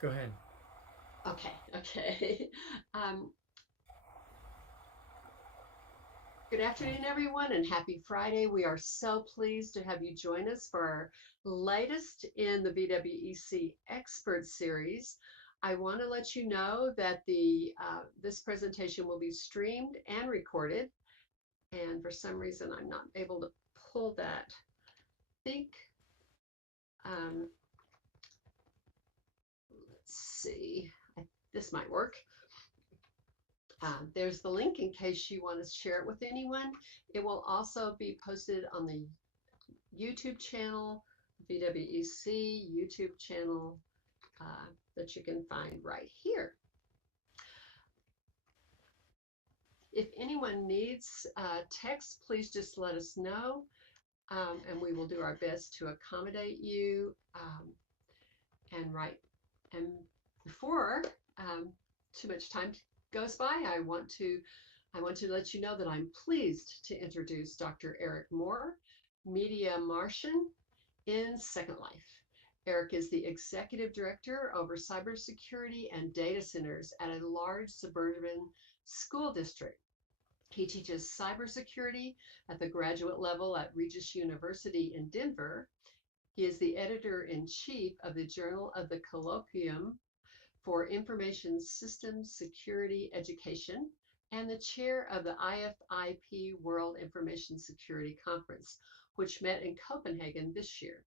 Go ahead. Okay. Um, Good afternoon, everyone, and happy Friday. We are so pleased to have you join us for our latest in the VWEC Expert Series. I want to let you know that this presentation will be streamed and recorded, and for some reason I'm not able to pull that. I think, um, let's see, this might work. There's the link in case you want to share it with anyone. It will also be posted on the YouTube channel, VWEC YouTube channel that you can find right here. If anyone needs text, please just let us know, and we will do our best to accommodate you. And right, and before too much time goes by, I want to let you know that I'm pleased to introduce Dr. Erik Moore, Media Martian in Second Life. Erik is the executive director over cybersecurity and data centers at a large suburban school district. He teaches cybersecurity at the graduate level at Regis University in Denver. He is the editor in chief of the Journal of the Colloquium for Information Systems Security Education and the chair of the IFIP World Information Security Conference, which met in Copenhagen this year.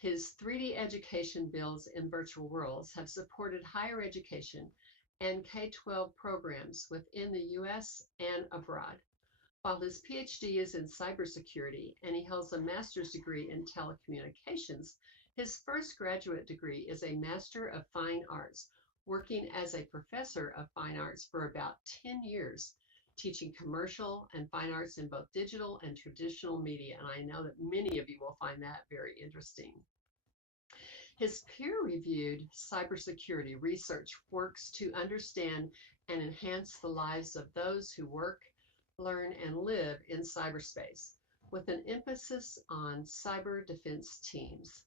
His 3D education bills in virtual worlds have supported higher education and K-12 programs within the US and abroad. While his PhD is in cybersecurity and he holds a master's degree in telecommunications, his first graduate degree is a Master of Fine Arts, working as a professor of fine arts for about 10 years, teaching commercial and fine arts in both digital and traditional media. And I know that many of you will find that very interesting. His peer-reviewed cybersecurity research works to understand and enhance the lives of those who work, learn, and live in cyberspace, with an emphasis on cyber defense teams.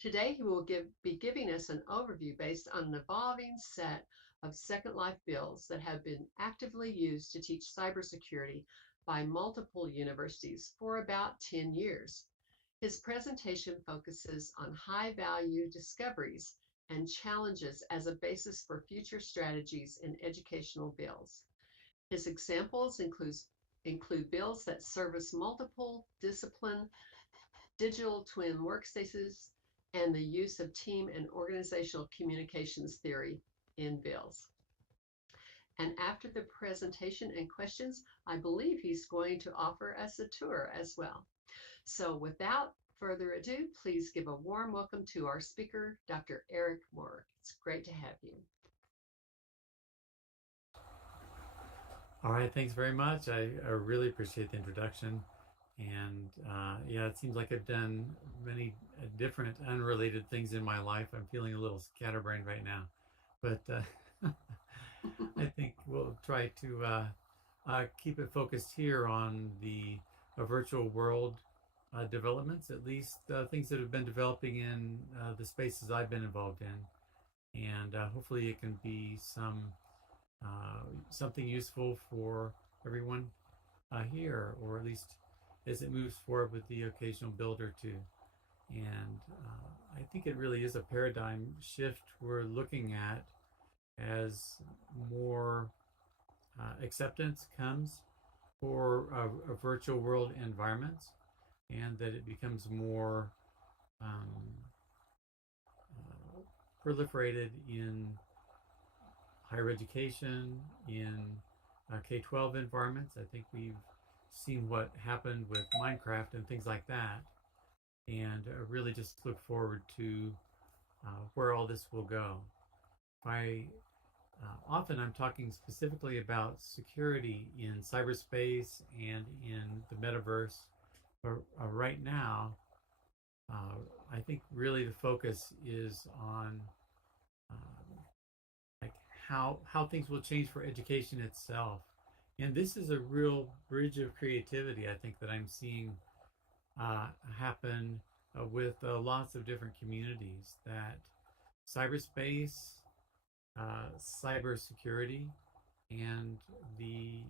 Today, he will be giving us an overview based on an evolving set of Second Life bills that have been actively used to teach cybersecurity by multiple universities for about 10 years. His presentation focuses on high-value discoveries and challenges as a basis for future strategies in educational bills. His examples include bills that service multiple discipline, digital twin workspaces, and the use of team and organizational communications theory in bills. And after the presentation and questions, I believe he's going to offer us a tour as well. So without further ado, please give a warm welcome to our speaker, Dr. Erik Moore. It's great to have you. All right, thanks very much. I really appreciate the introduction. And yeah, it seems like I've done many different unrelated things in my life. I'm feeling a little scatterbrained right now. But I think we'll try to keep it focused here on the virtual world developments, at least things that have been developing in the spaces I've been involved in. And hopefully it can be something useful for everyone here, or at least as it moves forward with the occasional build or two. And I think it really is a paradigm shift we're looking at as more acceptance comes for virtual world environments, and that it becomes more um, proliferated in higher education, in K-12 environments. I think we've seen what happened with Minecraft and things like that, and really just look forward to where all this will go. I Often I'm talking specifically about security in cyberspace and in the metaverse, but right now, I think really the focus is on like how things will change for education itself. And this is a real bridge of creativity, I think, that I'm seeing happen with lots of different communities. That cyberspace, cybersecurity, and the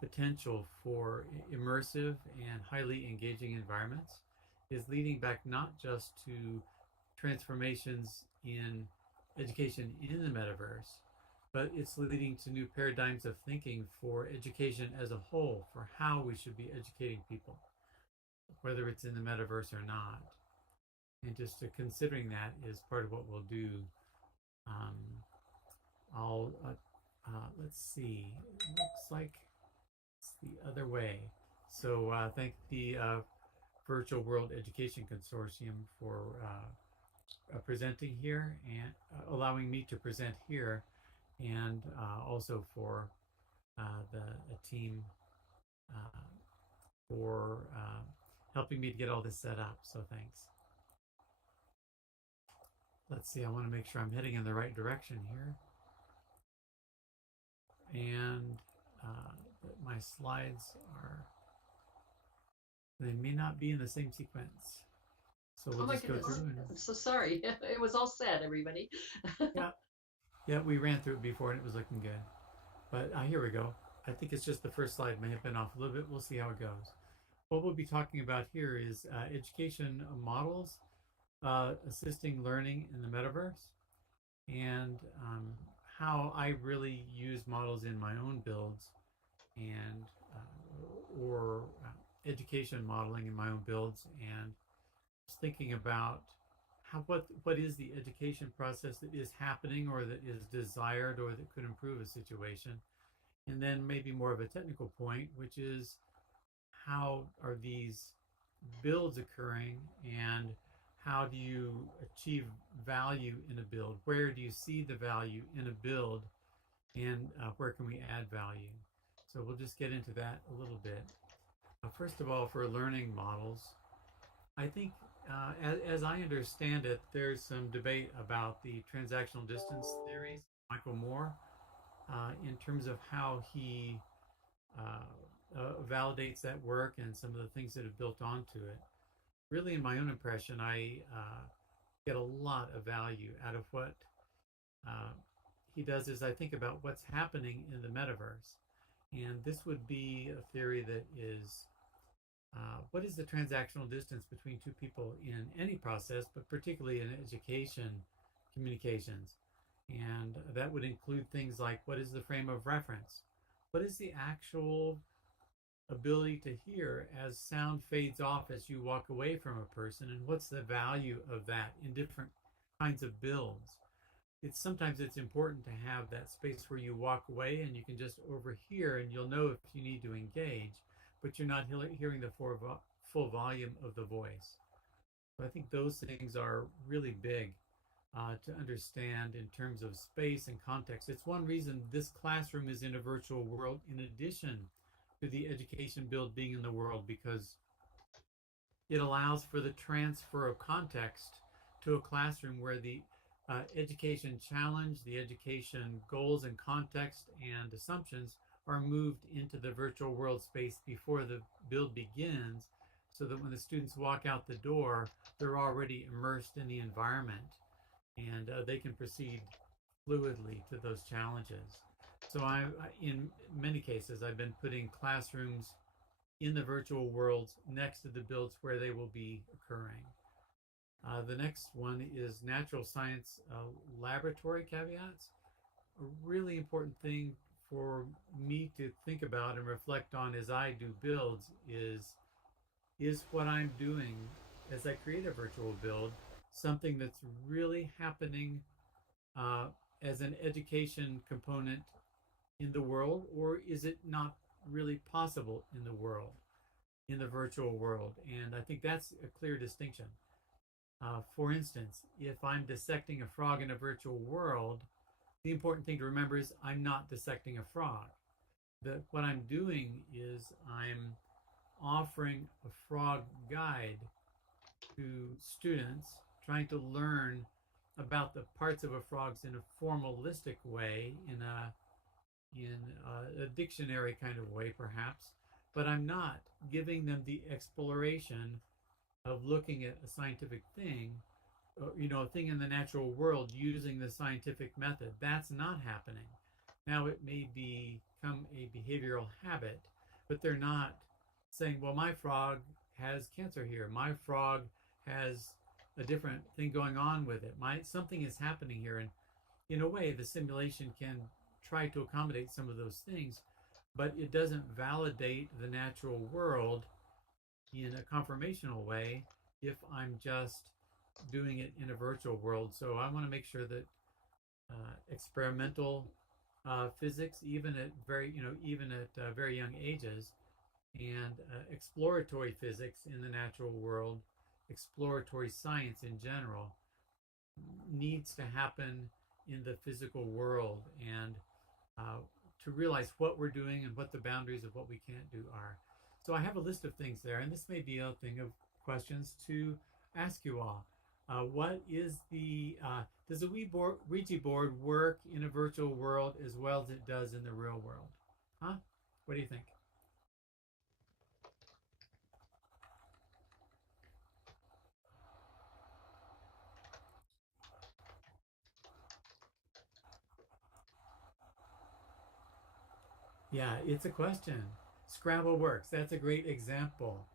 potential for immersive and highly engaging environments is leading back not just to transformations in education in the metaverse, but it's leading to new paradigms of thinking for education as a whole, for how we should be educating people, whether it's in the metaverse or not. And just considering that is part of what we'll do. Um, I'll let's see. It looks like it's the other way. So thank the Virtual World Education Consortium for presenting here and allowing me to present here, and also for the team for helping me to get all this set up. So thanks. Let's see, I want to make sure I'm heading in the right direction here. And my slides they may not be in the same sequence. So we'll just go through. I'm so sorry. It was all set, everybody. Yeah, we ran through it before and it was looking good. But here we go. I think it's just the first slide may have been off a little bit. We'll see how it goes. What we'll be talking about here is education models assisting learning in the metaverse, and how I really use models in my own builds, and or education modeling in my own builds, and just thinking about what is the education process that is happening or that is desired or that could improve a situation. And then maybe more of a technical point, which is how are these builds occurring, and how do you achieve value in a build? Where do you see the value in a build, and where can we add value? So we'll just get into that a little bit. First of all, for learning models, I think as I understand it, there's some debate about the transactional distance theories, Michael Moore, in terms of how he validates that work and some of the things that have built onto it. Really, in my own impression, I get a lot of value out of what he does as I think about what's happening in the metaverse. And this would be a theory that is, what is the transactional distance between two people in any process, but particularly in education communications? And that would include things like, what is the frame of reference? What is the actual ability to hear as sound fades off as you walk away from a person, and what's the value of that in different kinds of builds? Sometimes it's important to have that space where you walk away and you can just overhear, and you'll know if you need to engage, but you're not hearing the full volume of the voice. So I think those things are really big to understand in terms of space and context. It's one reason this classroom is in a virtual world in addition to the education build being in the world, because it allows for the transfer of context to a classroom where the education challenge, the education goals and context and assumptions are moved into the virtual world space before the build begins, so that when the students walk out the door, they're already immersed in the environment, and they can proceed fluidly to those challenges. So in many cases, I've been putting classrooms in the virtual worlds next to the builds where they will be occurring. The next one is natural science laboratory caveats. A really important thing for me to think about and reflect on as I do builds is what I'm doing as I create a virtual build something that's really happening as an education component in the world, or is it not really possible in the world, in the virtual world? And I think that's a clear distinction. For instance, if I'm dissecting a frog in a virtual world, the important thing to remember is I'm not dissecting a frog. What I'm doing is I'm offering a frog guide to students trying to learn about the parts of a frog in a formalistic way, in a dictionary kind of way perhaps, but I'm not giving them the exploration of looking at a scientific thing a thing in the natural world using the scientific method. That's not happening. Now it may become a behavioral habit, but they're not saying, well, my frog has cancer here. My frog has a different thing going on with it. Something is happening here. And in a way, the simulation can try to accommodate some of those things, but it doesn't validate the natural world in a conformational way if I'm just doing it in a virtual world. So I want to make sure that experimental physics, even at very young ages, and exploratory physics in the natural world, exploratory science in general, needs to happen in the physical world, and to realize what we're doing and what the boundaries of what we can't do are. So I have a list of things there, and this may be a thing of questions to ask you all. What is does the Ouija board work in a virtual world as well as it does in the real world? Huh? What do you think? Yeah, it's a question. Scrabble works. That's a great example.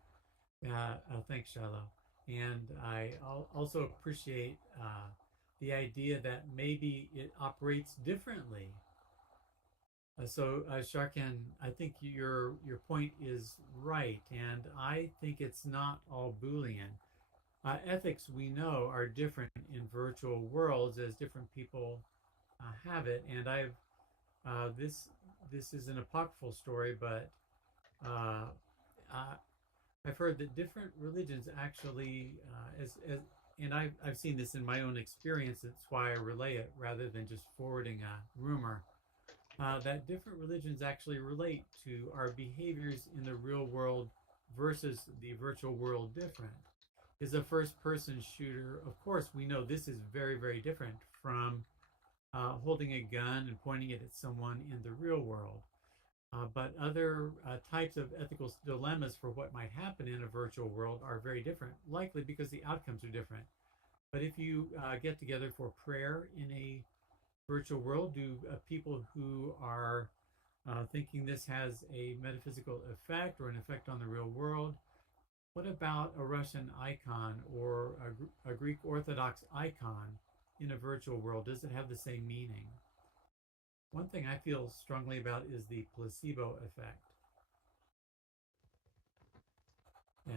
Thanks, Shiloh. And I also appreciate the idea that maybe it operates differently. Sharkan, I think your point is right, and I think it's not all Boolean. Ethics, we know, are different in virtual worlds as different people have it. And this is an apocryphal story, but uh, I've heard that different religions actually, and I've seen this in my own experience. That's why I relay it rather than just forwarding a rumor. That different religions actually relate to our behaviors in the real world versus the virtual world different. Is a first-person shooter? Of course, we know this is very, very different from holding a gun and pointing it at someone in the real world. But other types of ethical dilemmas for what might happen in a virtual world are very different, likely because the outcomes are different. But if you get together for prayer in a virtual world, do people who are thinking this has a metaphysical effect or an effect on the real world? What about a Russian icon or a Greek Orthodox icon in a virtual world? Does it have the same meaning? One thing I feel strongly about is the placebo effect. Yeah.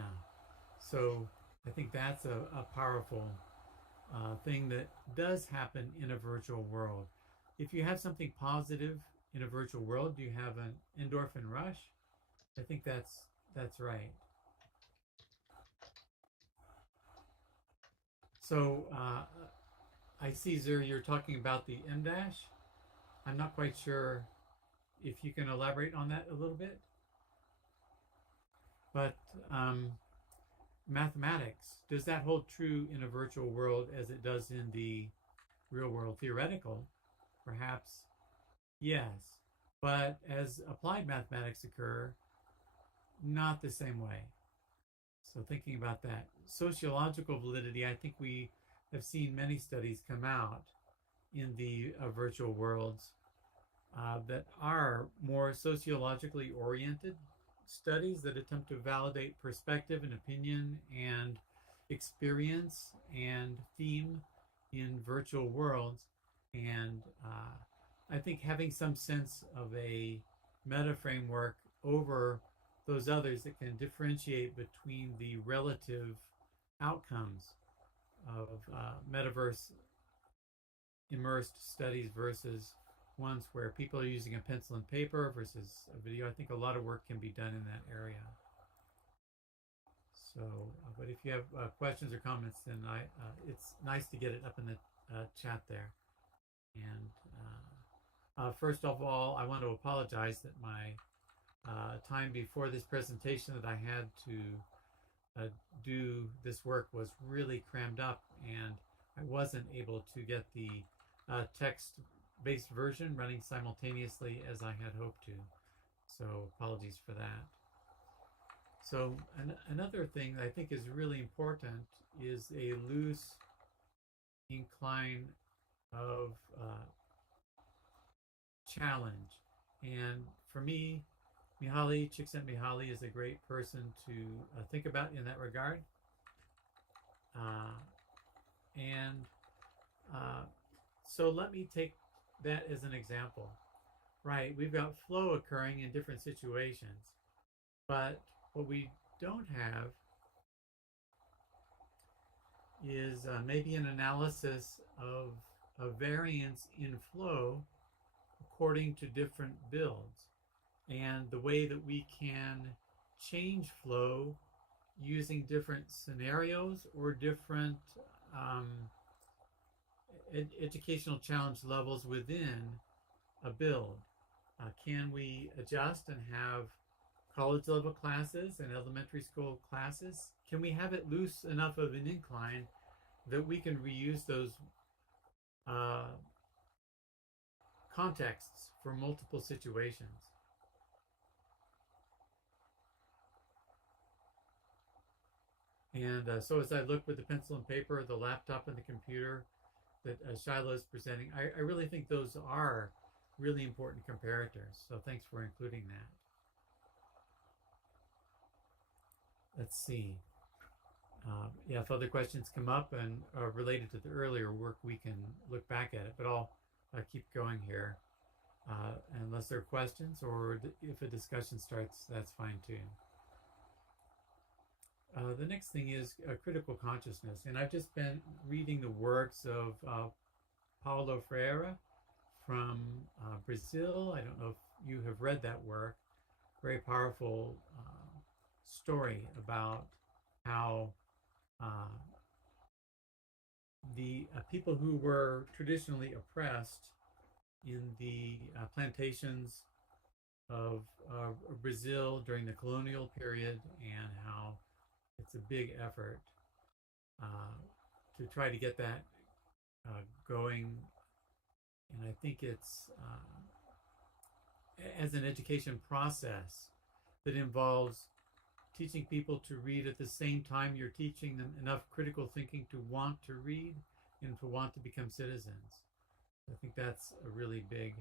So I think that's a powerful thing that does happen in a virtual world. If you have something positive in a virtual world, do you have an endorphin rush? I think that's right. So I see, Zer, you're talking about the M dash. I'm not quite sure if you can elaborate on that a little bit. But mathematics, does that hold true in a virtual world as it does in the real world? Theoretical, perhaps, yes. But as applied mathematics occur, not the same way. So thinking about that. Sociological validity, I think we have seen many studies come out in the virtual worlds that are more sociologically oriented studies that attempt to validate perspective and opinion and experience and theme in virtual worlds. And I think having some sense of a meta framework over those others that can differentiate between the relative outcomes of metaverse immersed studies versus ones where people are using a pencil and paper versus a video. I think a lot of work can be done in that area. So, but if you have questions or comments, then it's nice to get it up in the chat there. And first of all, I want to apologize that my time before this presentation that I had to do this work was really crammed up, and I wasn't able to get the text-based version running simultaneously as I had hoped to. So apologies for that. So another thing that I think is really important is a loose incline of challenge. And for me, Csikszentmihalyi is a great person to think about in that regard. And so let me take that as an example. Right, we've got flow occurring in different situations, but what we don't have is maybe an analysis of a variance in flow according to different builds and the way that we can change flow using different scenarios or different educational challenge levels within a build. Can we adjust and have college level classes and elementary school classes? Can we have it loose enough of an incline that we can reuse those contexts for multiple situations? And so as I look with the pencil and paper, the laptop and the computer that Shiloh is presenting, I really think those are really important comparators. So thanks for including that. Let's see. Yeah, if other questions come up and are related to the earlier work, we can look back at it. But I'll keep going here. Unless there are questions or if a discussion starts, that's fine too. The next thing is critical consciousness. And I've just been reading the works of Paulo Freire from Brazil. I don't know if you have read that work. Very powerful story about how the people who were traditionally oppressed in the plantations of Brazil during the colonial period, and how it's a big effort to try to get that going. And I think it's as an education process that involves teaching people to read at the same time you're teaching them enough critical thinking to want to read and to want to become citizens. I think that's a really big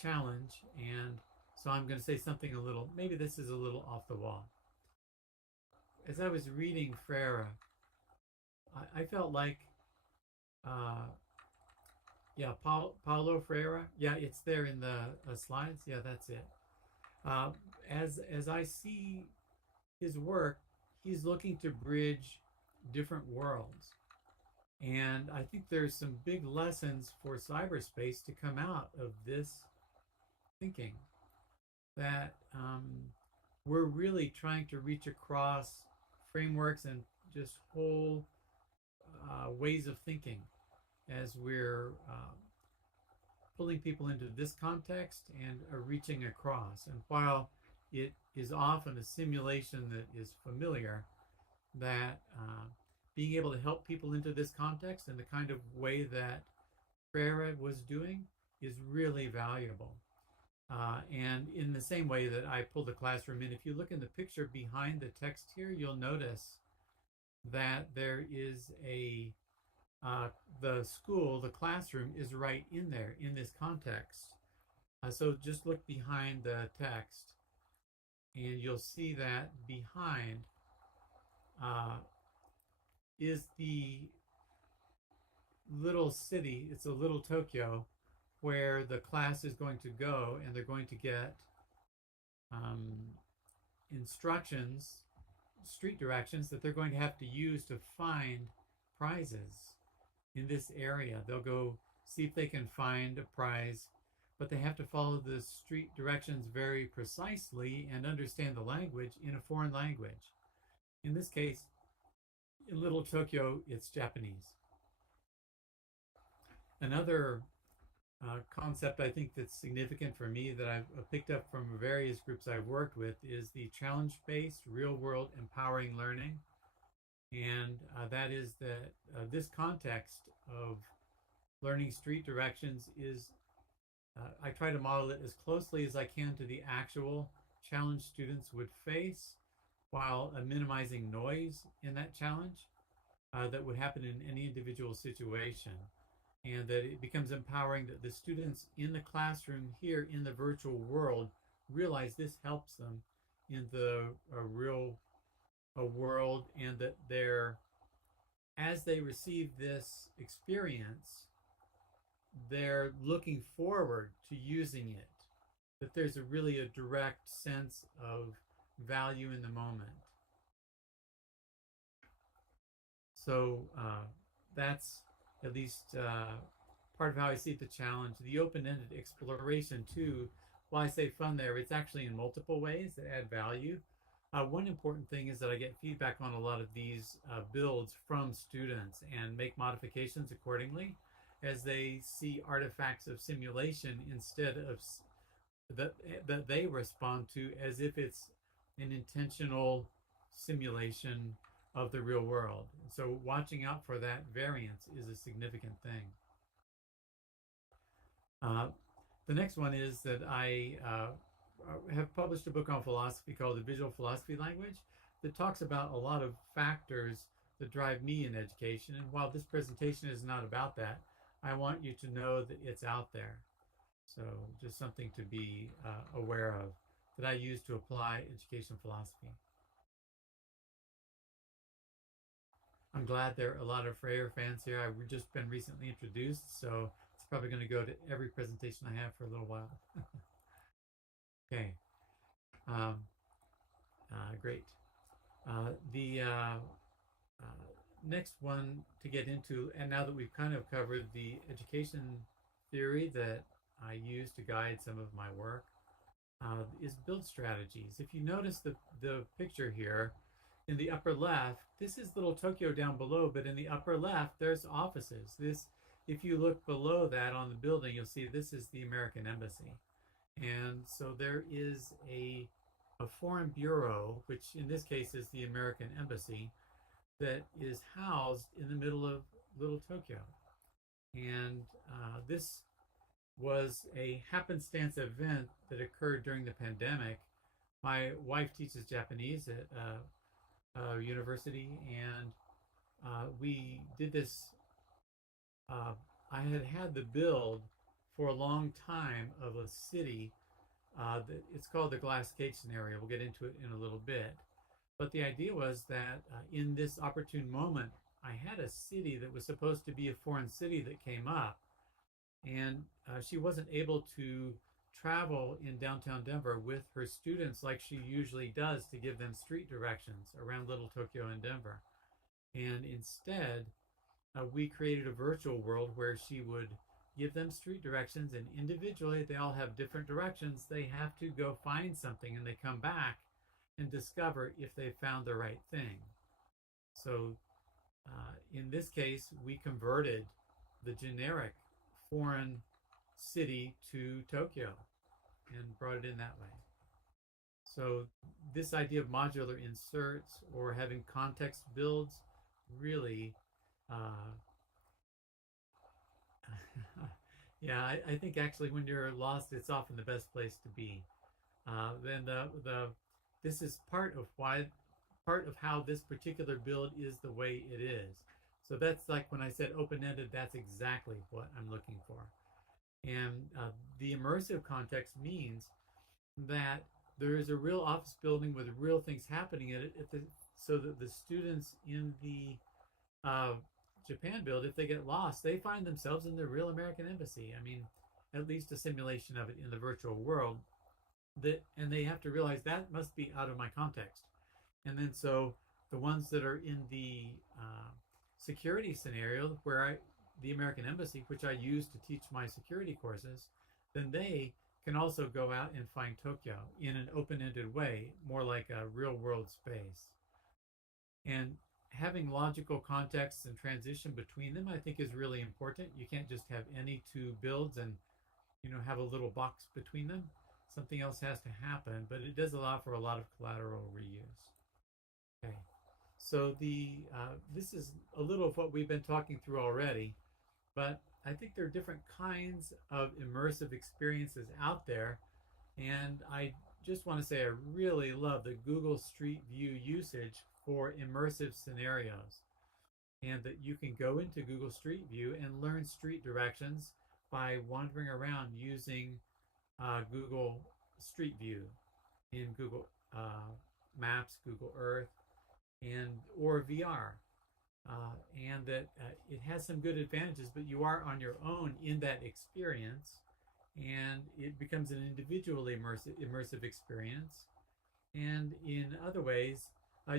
challenge. And so I'm going to say something a little, maybe this is a little off the wall. As I was reading Freire, I felt like, yeah, Paulo Freire. Yeah, it's there in the slides. Yeah, that's it. As I see his work, he's looking to bridge different worlds. And I think there's some big lessons for cyberspace to come out of this thinking, that we're really trying to reach across frameworks and just whole ways of thinking as we're pulling people into this context and reaching across. And while it is often a simulation that is familiar, that being able to help people into this context in the kind of way that Freire was doing is really valuable. And in the same way that I pulled the classroom in, if you look in the picture behind the text here, you'll notice that there is the school, the classroom is right in there in this context. So just look behind the text and you'll see that behind is the little city. It's a little Tokyo where the class is going to go, and they're going to get instructions, street directions that they're going to have to use to find prizes in this area. They'll go see if they can find a prize, but they have to follow the street directions very precisely and understand the language in a foreign language. In this case, in Little Tokyo, it's Japanese. Another concept I think that's significant for me that I've picked up from various groups I've worked with is the challenge-based, real-world, empowering learning. And that is that this context of learning street directions is, I try to model it as closely as I can to the actual challenge students would face, while minimizing noise in that challenge that would happen in any individual situation, and that it becomes empowering that the students in the classroom here in the virtual world realize this helps them in the real world, and that as they receive this experience, they're looking forward to using it, that there's really a direct sense of value in the moment. So that's at least part of how I see the challenge. The open-ended exploration too, while I say fun there, it's actually in multiple ways that add value. One important thing is that I get feedback on a lot of these builds from students and make modifications accordingly as they see artifacts of simulation instead of that they respond to as if it's an intentional simulation of the real world. So watching out for that variance is a significant thing. The next one is that I have published a book on philosophy called The Visual Philosophy Language that talks about a lot of factors that drive me in education. And while this presentation is not about that, I want you to know that it's out there. So just something to be aware of that I use to apply education philosophy. I'm glad there are a lot of Freire fans here. I've just been recently introduced, so it's probably going to go to every presentation I have for a little while. Okay. Great. The next one to get into, and now that we've kind of covered the education theory that I use to guide some of my work, is build strategies. If you notice the picture here, in the upper left, this is little Tokyo down below, but in the upper left, there's offices. If you look below that on the building, you'll see this is the American Embassy. And so there is a foreign bureau, which in this case is the American Embassy, that is housed in the middle of Little Tokyo. And this was a happenstance event that occurred during the pandemic. My wife teaches Japanese at university, and we did this. I had the build for a long time of a city. It's called the glass cage scenario. We'll get into it in a little bit. But the idea was that in this opportune moment, I had a city that was supposed to be a foreign city that came up. And she wasn't able to travel in downtown Denver with her students like she usually does to give them street directions around Little Tokyo and Denver. And instead, we created a virtual world where she would give them street directions, and individually they all have different directions. They have to go find something, and they come back and discover if they found the right thing. So in this case, we converted the generic foreign city to Tokyo and brought it in that way. So this idea of modular inserts or having context builds really yeah, I think actually when you're lost, it's often the best place to be. Then this is part of how this particular build is the way it is. So that's like when I said open-ended, that's exactly what I'm looking for. And the immersive context means that there is a real office building with real things happening in it, so that the students in the Japan build, if they get lost, they find themselves in the real American Embassy. I mean, at least a simulation of it in the virtual world. And they have to realize that must be out of my context. And then so the ones that are in the security scenario, where the American Embassy, which I use to teach my security courses, then they can also go out and find Tokyo in an open-ended way, more like a real-world space. And having logical contexts and transition between them, I think, is really important. You can't just have any two builds and have a little box between them. Something else has to happen, but it does allow for a lot of collateral reuse. Okay, so this is a little of what we've been talking through already, but I think there are different kinds of immersive experiences out there, and I just want to say I really love the Google Street View usage for immersive scenarios, and that you can go into Google Street View and learn street directions by wandering around using Google Street View in Google Maps, Google Earth, and or VR. And that it has some good advantages, but you are on your own in that experience, and it becomes an individually immersive experience. And in other ways,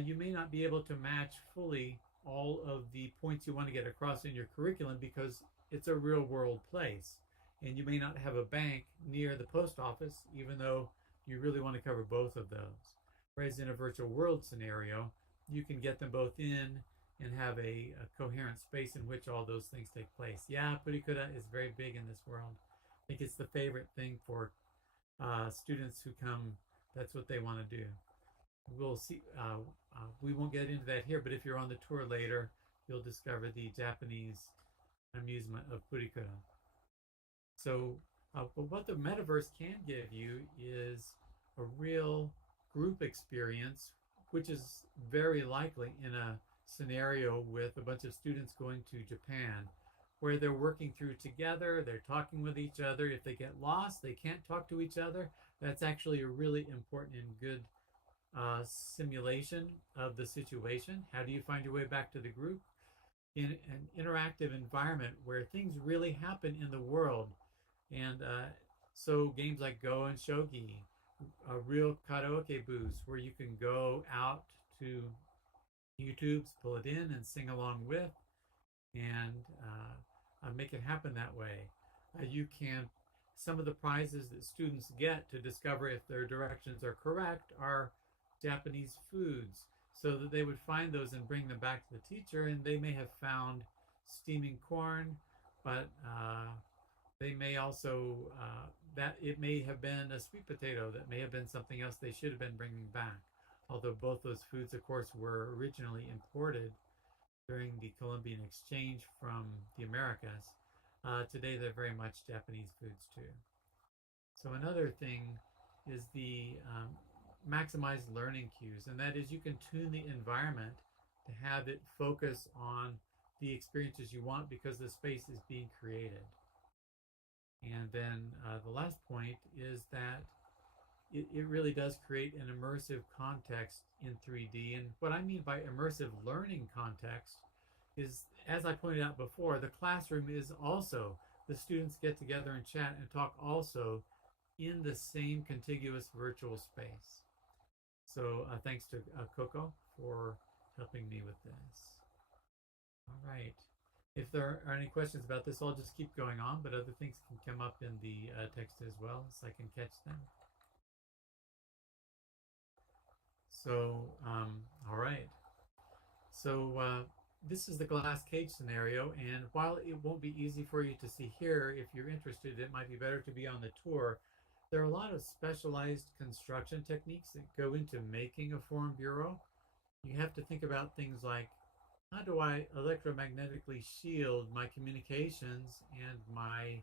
you may not be able to match fully all of the points you want to get across in your curriculum because it's a real world place. And you may not have a bank near the post office, even though you really want to cover both of those. Whereas in a virtual world scenario, you can get them both in and have a coherent space in which all those things take place. Yeah, Purikuda is very big in this world. I think it's the favorite thing for students who come. That's what they want to do. We'll see. We won't get into that here, but if you're on the tour later, you'll discover the Japanese amusement of Purikuda. So, but what the metaverse can give you is a real group experience, which is very likely in a scenario with a bunch of students going to Japan, where they're working through together, they're talking with each other. If they get lost, they can't talk to each other. That's actually a really important and good simulation of the situation. How do you find your way back to the group? In an interactive environment where things really happen in the world. And so games like Go and Shogi, real karaoke booths where you can go out to YouTube's, pull it in and sing along with, and make it happen that way. You can, some of the prizes that students get to discover if their directions are correct are Japanese foods, so that they would find those and bring them back to the teacher, and they may have found steaming corn, but they may also, that it may have been a sweet potato, that may have been something else they should have been bringing back. Although both those foods, of course, were originally imported during the Columbian exchange from the Americas. Today, they're very much Japanese foods too. So another thing is the maximized learning cues, and that is you can tune the environment to have it focus on the experiences you want because the space is being created. And then the last point is that it really does create an immersive context in 3D. And what I mean by immersive learning context is, as I pointed out before, the classroom is also, the students get together and chat and talk also in the same contiguous virtual space. So thanks to Coco for helping me with this. All right. If there are any questions about this, I'll just keep going on, but other things can come up in the text as well, so I can catch them. So, all right. So this is the glass cage scenario, and while it won't be easy for you to see here, if you're interested, it might be better to be on the tour. There are a lot of specialized construction techniques that go into making a foreign bureau. You have to think about things like, how do I electromagnetically shield my communications and my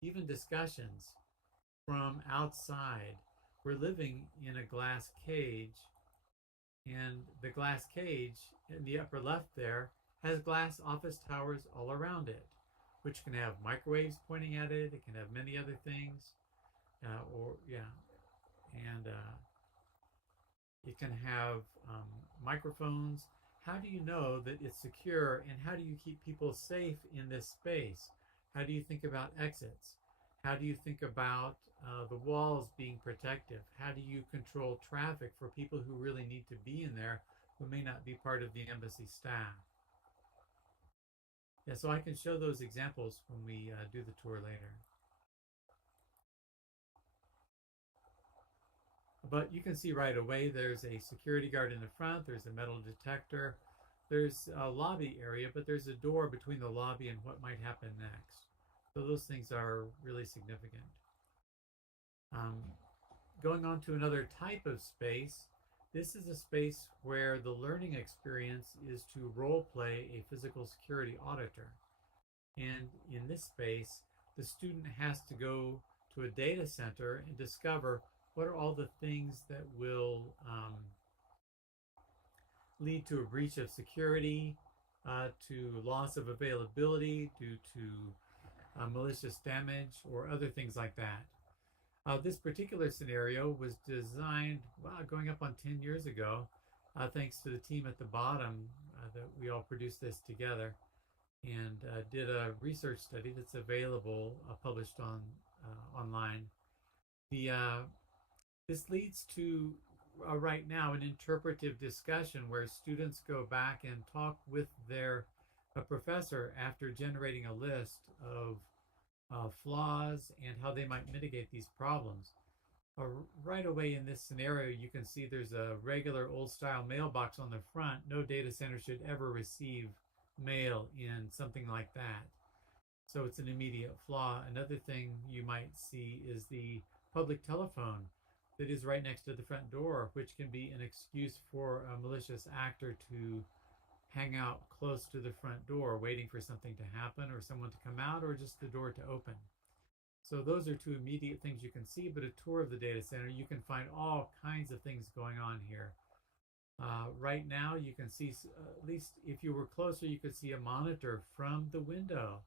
even discussions from outside? We're living in a glass cage, and the glass cage in the upper left there has glass office towers all around it, which can have microwaves pointing at it. It can have many other things, and it can have microphones. How do you know that it's secure, and how do you keep people safe in this space? How do you think about exits? How do you think about the walls being protective? How do you control traffic for people who really need to be in there who may not be part of the embassy staff? Yeah, so I can show those examples when we do the tour later. But you can see right away there's a security guard in the front, there's a metal detector, there's a lobby area, but there's a door between the lobby and what might happen next. So those things are really significant. Going on to another type of space, this is a space where the learning experience is to role play a physical security auditor. And in this space, the student has to go to a data center and discover what are all the things that will lead to a breach of security, to loss of availability due to malicious damage, or other things like that. This particular scenario was designed, wow, going up on 10 years ago, thanks to the team at the bottom that we all produced this together and did a research study that's available, published online. This leads to right now an interpretive discussion where students go back and talk with their professor after generating a list of flaws and how they might mitigate these problems. Right away in this scenario, you can see there's a regular old style mailbox on the front. No data center should ever receive mail in something like that. So it's an immediate flaw. Another thing you might see is the public telephone that is right next to the front door, which can be an excuse for a malicious actor to hang out close to the front door, waiting for something to happen or someone to come out or just the door to open. So those are two immediate things you can see, but a tour of the data center, you can find all kinds of things going on here. Right now, you can see, at least if you were closer, you could see a monitor from the window.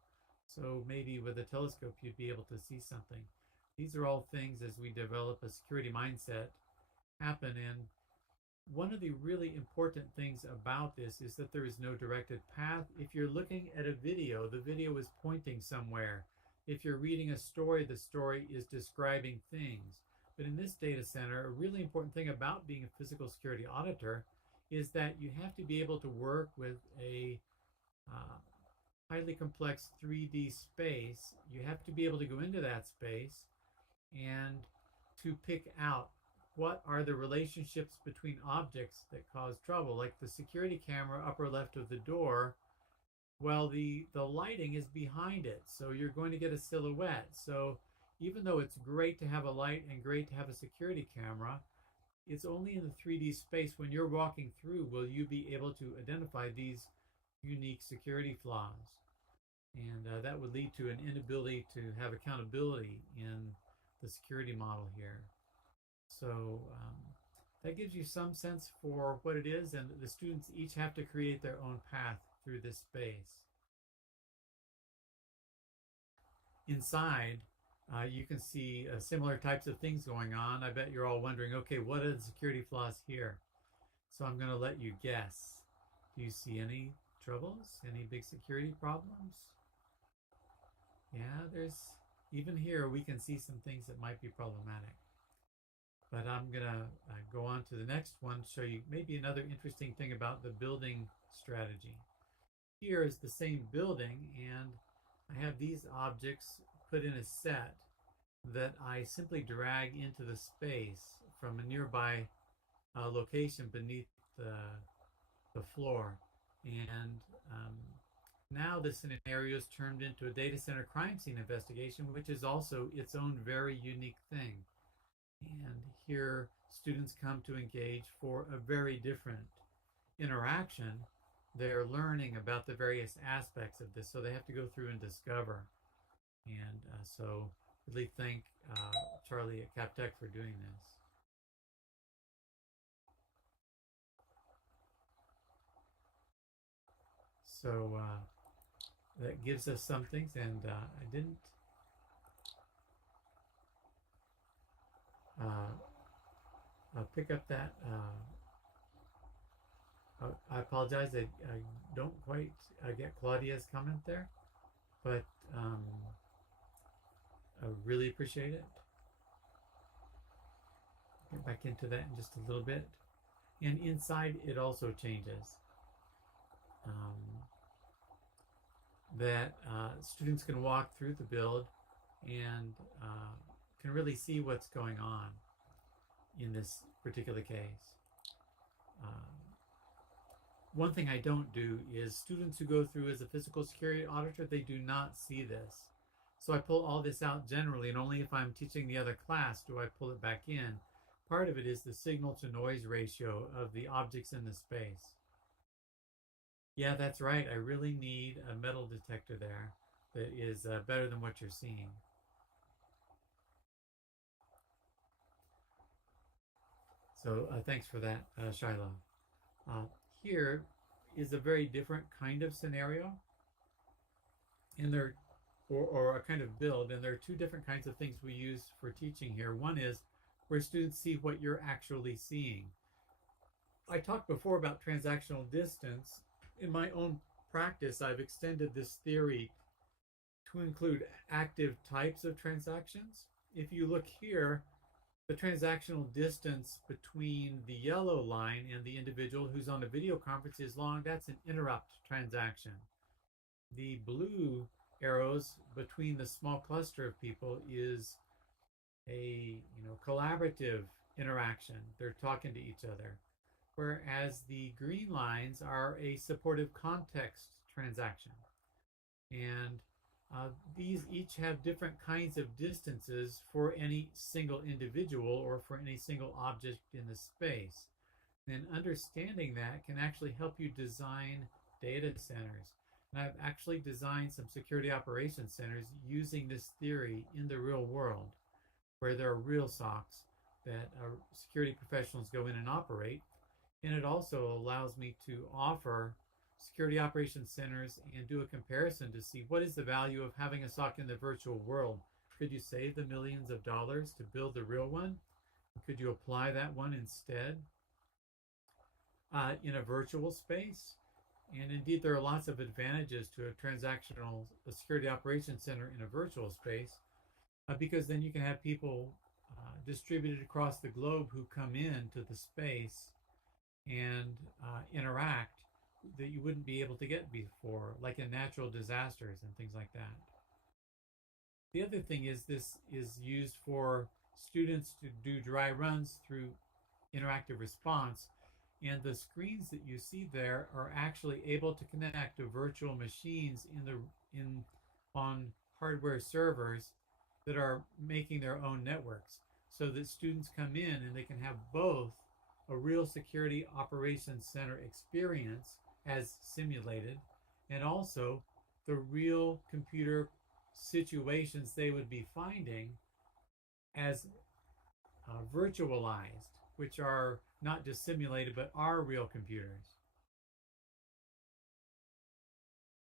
So maybe with a telescope, you'd be able to see something. These are all things as we develop a security mindset happen. And one of the really important things about this is that there is no directed path. If you're looking at a video, the video is pointing somewhere. If you're reading a story, the story is describing things. But in this data center, a really important thing about being a physical security auditor is that you have to be able to work with a highly complex 3D space. You have to be able to go into that space and to pick out what are the relationships between objects that cause trouble, like the security camera upper left of the door. Well, the lighting is behind it, so you're going to get a silhouette. So even though it's great to have a light and great to have a security camera, it's only in the 3D space when you're walking through will you be able to identify these unique security flaws. And that would lead to an inability to have accountability in the security model here. So that gives you some sense for what it is, and the students each have to create their own path through this space. Inside, you can see similar types of things going on. I bet you're all wondering, okay, what are the security flaws here? So I'm going to let you guess. Do you see any troubles? Any big security problems? Yeah, even here we can see some things that might be problematic. But I'm going to go on to the next one, show you maybe another interesting thing about the building strategy. Here is the same building, and I have these objects put in a set that I simply drag into the space from a nearby location beneath the floor. And now the scenario is turned into a data center crime scene investigation, which is also its own very unique thing. And here students come to engage for a very different interaction. They're learning about the various aspects of this, so they have to go through and discover. And so really thank Charlie at CapTech for doing this. So that gives us some things, and I didn't pick up that. I apologize, I don't quite get Claudia's comment there, but I really appreciate it. Get back into that in just a little bit. And inside it also changes. That students can walk through the build and can really see what's going on in this particular case. One thing I don't do is students who go through as a physical security auditor, they do not see this. So I pull all this out generally, and only if I'm teaching the other class do I pull it back in. Part of it is the signal to noise ratio of the objects in the space. Yeah, that's right. I really need a metal detector there that is better than what you're seeing. So thanks for that, Shiloh. Uh, Here is a very different kind of scenario, and there, or a kind of build, and there are two different kinds of things we use for teaching here. One is where students see what you're actually seeing. I talked before about transactional distance. In my own practice, I've extended this theory to include active types of transactions. If you look here, the transactional distance between the yellow line and the individual who's on a video conference is long. That's an interrupt transaction. The blue arrows between the small cluster of people is a collaborative interaction. They're talking to each other. Whereas the green lines are a supportive context transaction. And these each have different kinds of distances for any single individual or for any single object in the space. And understanding that can actually help you design data centers. And I've actually designed some security operations centers using this theory in the real world, where there are real SOCs that security professionals go in and operate. And it also allows me to offer security operations centers and do a comparison to see what is the value of having a SOC in the virtual world. Could you save the millions of dollars to build the real one? Could you apply that one instead in a virtual space? And indeed, there are lots of advantages to a transactional security operations center in a virtual space, because then you can have people distributed across the globe who come into the space and interact that you wouldn't be able to get before, like in natural disasters and things like that. The other thing is this is used for students to do dry runs through interactive response, and the screens that you see there are actually able to connect to virtual machines on hardware servers that are making their own networks, so that students come in and they can have both a real security operations center experience as simulated, and also the real computer situations they would be finding as virtualized, which are not just simulated but are real computers.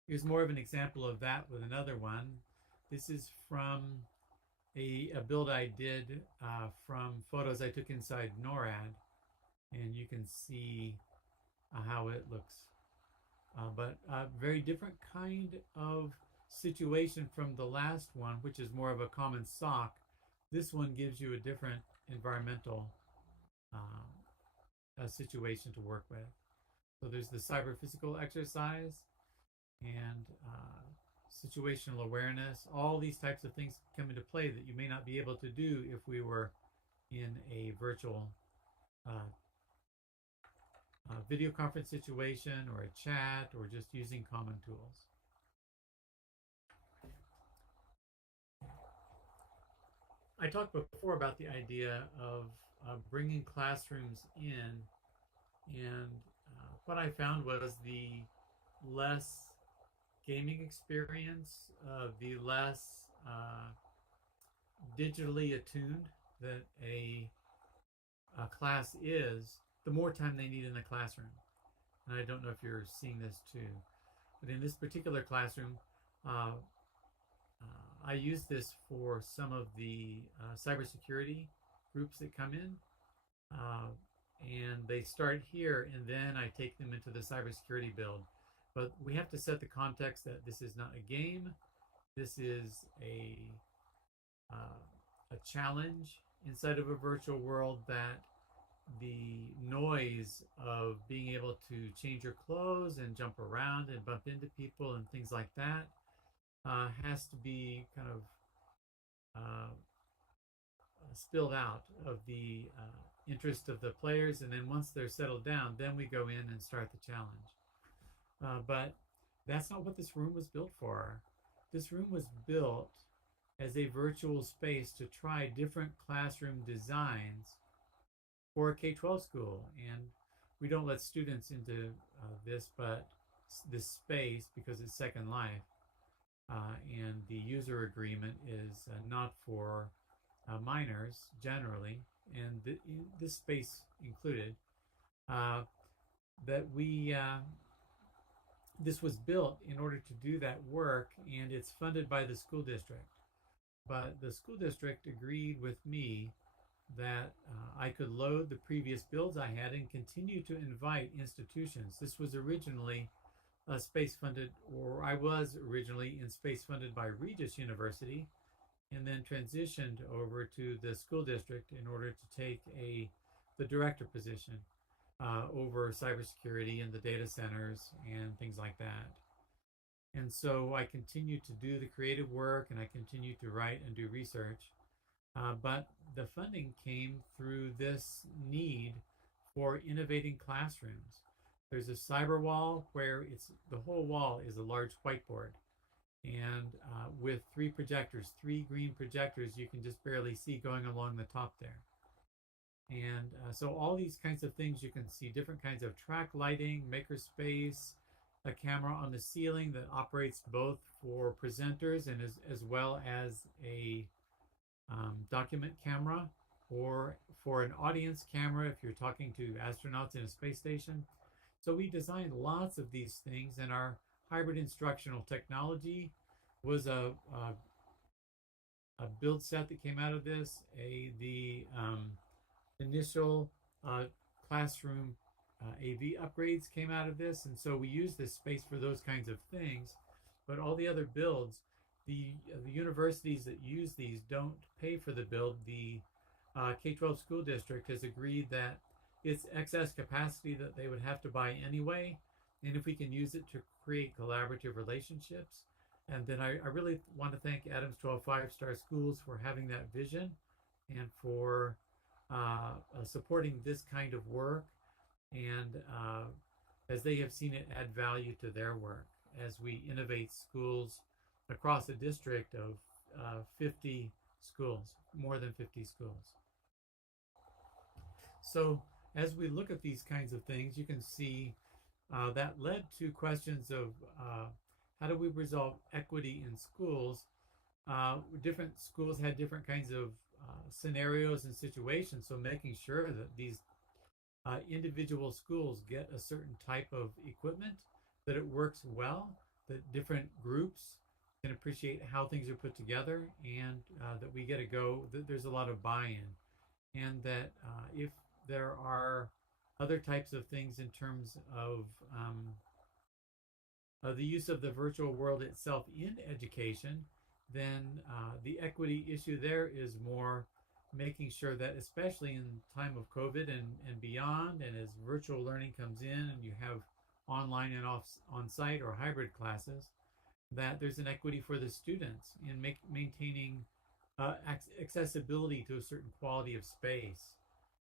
Here's more of an example of that with another one. This is from a build I did from photos I took inside NORAD, and you can see how it looks. But a very different kind of situation from the last one, which is more of a common SOC. This one gives you a different environmental situation to work with. So there's the cyber physical exercise and situational awareness. All these types of things come into play that you may not be able to do if we were in a virtual video conference situation or a chat or just using common tools. I talked before about the idea of bringing classrooms in, and what I found was the less gaming experience, the less digitally attuned that a class is, the more time they need in the classroom. And I don't know if you're seeing this too, but in this particular classroom, I use this for some of the cybersecurity groups that come in, and they start here, and then I take them into the cybersecurity build. But we have to set the context that this is not a game. This is a challenge inside of a virtual world, that the noise of being able to change your clothes and jump around and bump into people and things like that has to be kind of spilled out of the interest of the players. And then once they're settled down, then we go in and start the challenge. But that's not what this room was built for. This room was built as a virtual space to try different classroom designs for a K-12 school. And we don't let students into this space because it's Second Life. And the user agreement is not for miners generally, and this space included, uh, that we this was built in order to do that work, and it's funded by the school district. But the school district agreed with me that I could load the previous builds I had and continue to invite institutions. This was originally space funded, or I was originally in space funded by Regis University, and then transitioned over to the school district in order to take the director position over cybersecurity and the data centers and things like that. And so I continue to do the creative work, and I continue to write and do research. But the funding came through this need for innovating classrooms. There's a cyber wall where the whole wall is a large whiteboard, and with three green projectors, you can just barely see going along the top there. And so all these kinds of things, you can see different kinds of track lighting, makerspace, a camera on the ceiling that operates both for presenters and as well as a document camera, or for an audience camera if you're talking to astronauts in a space station. So we designed lots of these things, and our hybrid instructional technology was a build set that came out of this. The initial classroom AV upgrades came out of this, and so we use this space for those kinds of things. But all the other builds, the universities that use these don't pay for the build. The K-12 school district has agreed that it's excess capacity that they would have to buy anyway, and if we can use it to create collaborative relationships. And then I really want to thank Adams 12 5-star schools for having that vision and for supporting this kind of work, and as they have seen it add value to their work as we innovate schools across a district of 50 schools, more than 50 schools. So as we look at these kinds of things, you can see that led to questions of how do we resolve equity in schools. Different schools had different kinds of scenarios and situations, so making sure that these individual schools get a certain type of equipment, that it works well, that different groups can appreciate how things are put together, and that we get a go, that there's a lot of buy-in, and that if there are other types of things in terms of the use of the virtual world itself in education, then the equity issue there is more making sure that, especially in time of COVID and beyond, and as virtual learning comes in and you have online and on-site or hybrid classes, that there's an equity for the students in maintaining accessibility to a certain quality of space.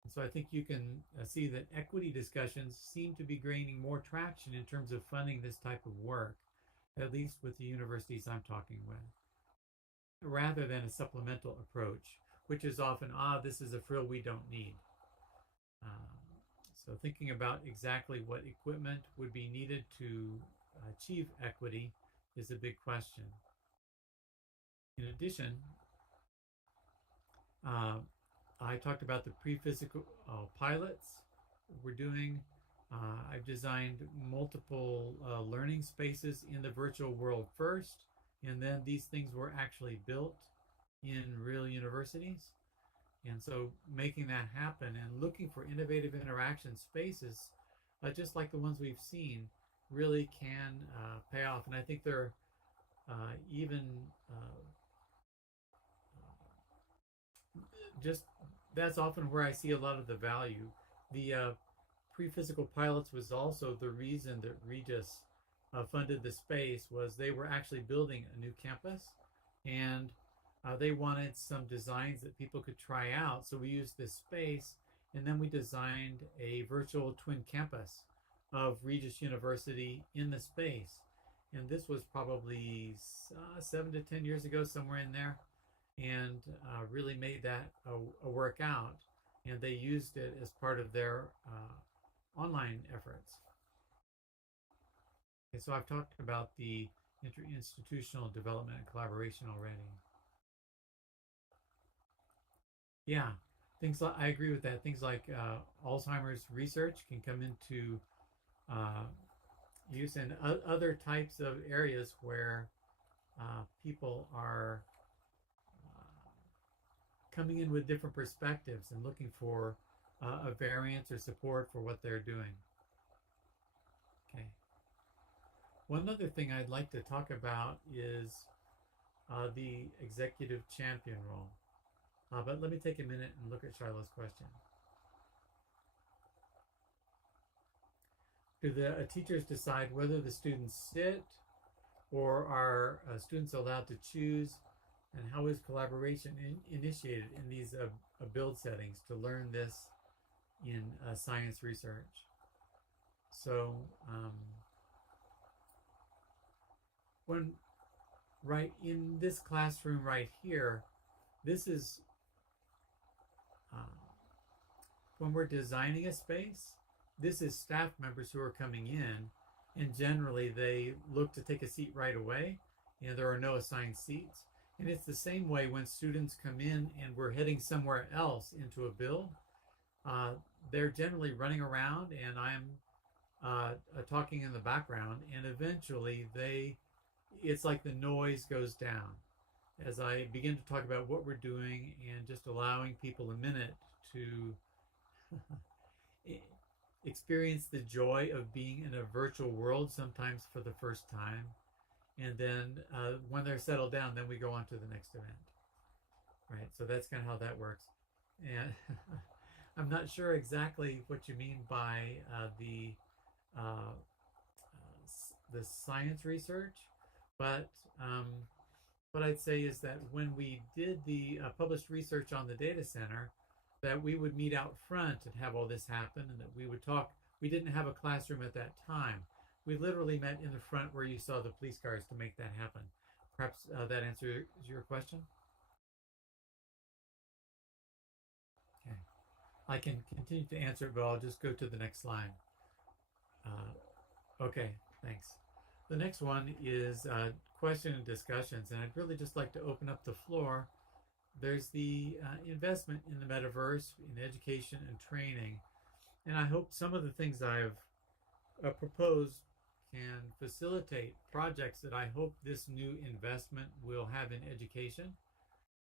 And so I think you can see that equity discussions seem to be gaining more traction in terms of funding this type of work, at least with the universities I'm talking with, rather than a supplemental approach, which is often, this is a frill we don't need. So thinking about exactly what equipment would be needed to achieve equity is a big question. In addition, I talked about the pre-physical pilots we're doing. I've designed multiple learning spaces in the virtual world first, and then these things were actually built in real universities. And so making that happen and looking for innovative interaction spaces, just like the ones we've seen, really can pay off. And I think they're even just, that's often where I see a lot of the value. The pre-physical pilots was also the reason that Regis funded the space, was they were actually building a new campus, and they wanted some designs that people could try out. So we used this space, and then we designed a virtual twin campus of Regis University in the space. And this was probably 7 to 10 years ago, somewhere in there, and really made that a workout. And they used it as part of their online efforts. Okay, so I've talked about the interinstitutional development and collaboration already. Yeah, things like I agree with that. Things like Alzheimer's research can come into uh, use in other types of areas where people are uh, coming in with different perspectives and looking for a variance or support for what they're doing. Okay. One other thing I'd like to talk about is the executive champion role. But let me take a minute and look at Shiloh's question. Do the teachers decide whether the students sit, or are students allowed to choose? And how is collaboration initiated in these build settings to learn this in science research? So when right in this classroom right here, this is uh, when we're designing a space, this is staff members who are coming in, and generally they look to take a seat right away, and there are no assigned seats. And it's the same way when students come in and we're heading somewhere else into a build. Uh, they're generally running around, and I'm talking in the background, and eventually it's like the noise goes down as I begin to talk about what we're doing and just allowing people a minute to experience the joy of being in a virtual world, sometimes for the first time. And then when they're settled down, then we go on to the next event. Right. So that's kind of how that works. And I'm not sure exactly what you mean by uh, the science research, but what I'd say is that when we did the published research on the data center, that we would meet out front and have all this happen, and that we would talk. We didn't have a classroom at that time. We literally met in the front where you saw the police cars to make that happen. Perhaps that answers your question. Okay. I can continue to answer it, but I'll just go to the next slide. Okay, thanks. The next one is question and discussions, and I'd really just like to open up the floor. There's the investment in the metaverse, in education and training, and I hope some of the things I've proposed can facilitate projects that I hope this new investment will have in education.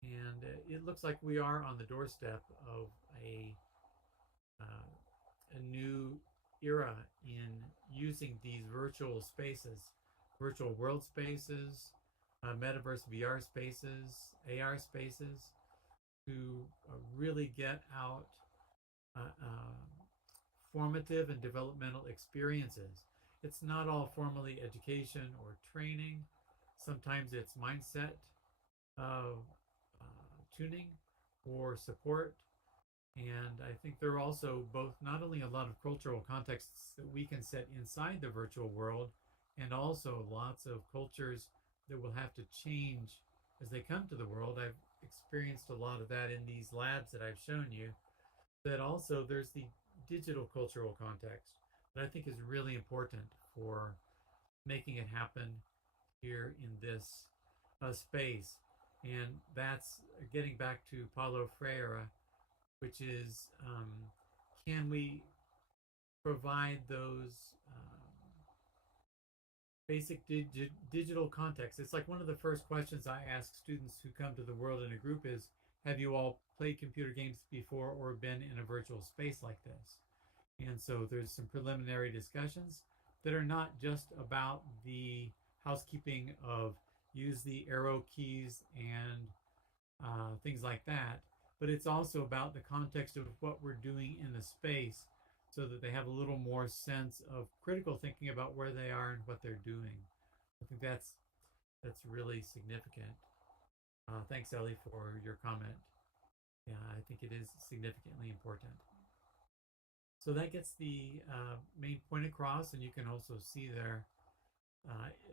And it looks like we are on the doorstep of a new era in using these virtual spaces, virtual world spaces, metaverse VR spaces, AR spaces, to really get out formative and developmental experiences. It's not all formally education or training. Sometimes it's mindset tuning or support. And I think there are also both not only a lot of cultural contexts that we can set inside the virtual world, and also lots of cultures that will have to change as they come to the world. I've experienced a lot of that in these labs that I've shown you. That also there's the digital cultural context that I think is really important for making it happen here in this space. And that's getting back to Paulo Freire, which is can we provide those basic digital context? It's like one of the first questions I ask students who come to the world in a group is, have you all played computer games before or been in a virtual space like this? And so there's some preliminary discussions that are not just about the housekeeping of use the arrow keys and things like that, but it's also about the context of what we're doing in the space, so that they have a little more sense of critical thinking about where they are and what they're doing. I think that's really significant. Thanks, Ellie, for your comment. Yeah, I think it is significantly important. So that gets the main point across, and you can also see there,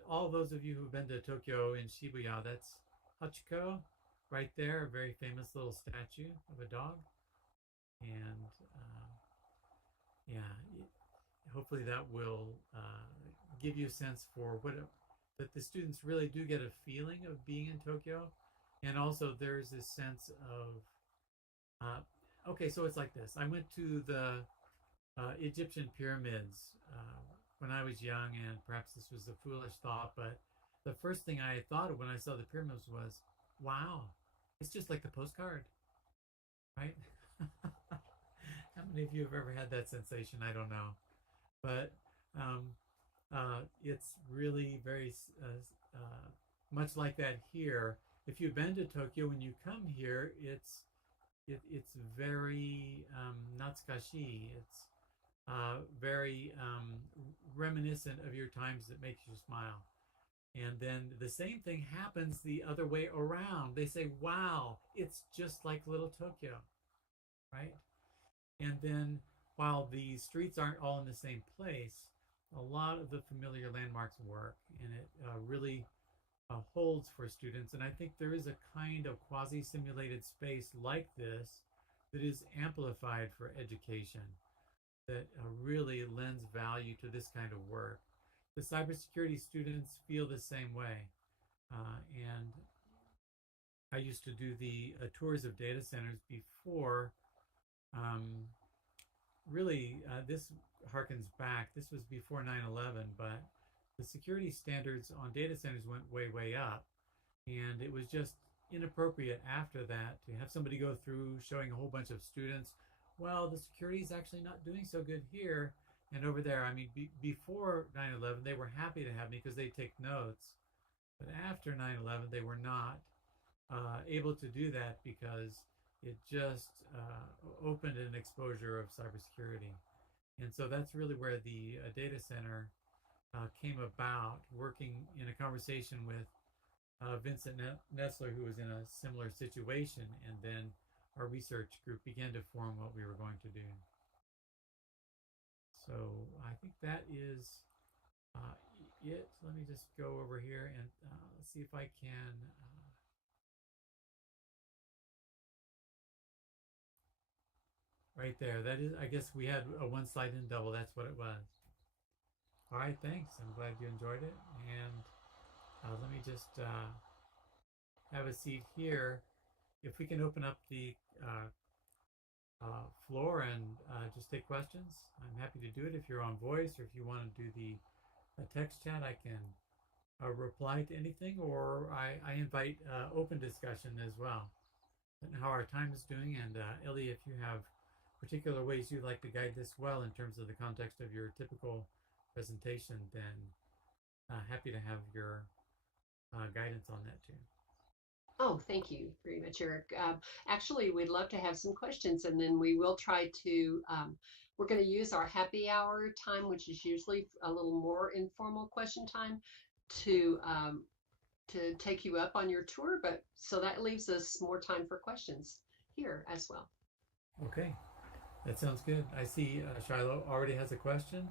all those of you who've been to Tokyo in Shibuya, that's Hachiko right there, a very famous little statue of a dog. And yeah, hopefully that will give you a sense for that the students really do get a feeling of being in Tokyo. And also there's this sense of Uh, okay, so it's like this. I went to the Egyptian pyramids when I was young, and perhaps this was a foolish thought, but the first thing I thought of when I saw the pyramids was, wow, it's just like the postcard, right? How many of you have ever had that sensation? I don't know. But um, it's really very much like that here. If you've been to Tokyo, when you come here, it's very natsukashi. It's very reminiscent of your times that makes you smile. And then the same thing happens the other way around. They say, wow, it's just like little Tokyo, right? And then while the streets aren't all in the same place, a lot of the familiar landmarks work, and it really holds for students. And I think there is a kind of quasi-simulated space like this that is amplified for education, that really lends value to this kind of work. The cybersecurity students feel the same way. And I used to do the tours of data centers before. Um, really, this harkens back. This was before 9/11, but the security standards on data centers went way, way up. And it was just inappropriate after that to have somebody go through showing a whole bunch of students, well, the security is actually not doing so good here and over there. I mean, before 9/11, they were happy to have me because they take notes. But after 9/11, they were not able to do that because it just opened an exposure of cybersecurity. And so that's really where the data center came about, working in a conversation with Vincent Nestler, who was in a similar situation, and then our research group began to form what we were going to do. So I think that is it. Let me just go over here and see if I can. Right there. That is, I guess we had a one slide in double. That's what it was. All right, thanks. I'm glad you enjoyed it. And let me just have a seat here. If we can open up the floor and just take questions, I'm happy to do it. If you're on voice or if you want to do the text chat, I can reply to anything, or I invite open discussion as well. And how our time is doing. And Ellie, if you have particular ways you'd like to guide this well in terms of the context of your typical presentation, then happy to have your guidance on that too. Oh, thank you very much, Eric. Actually, we'd love to have some questions, and then we will try to, we're going to use our happy hour time, which is usually a little more informal question time, to take you up on your tour, but so that leaves us more time for questions here as well. Okay, that sounds good. I see Shiloh already has a question.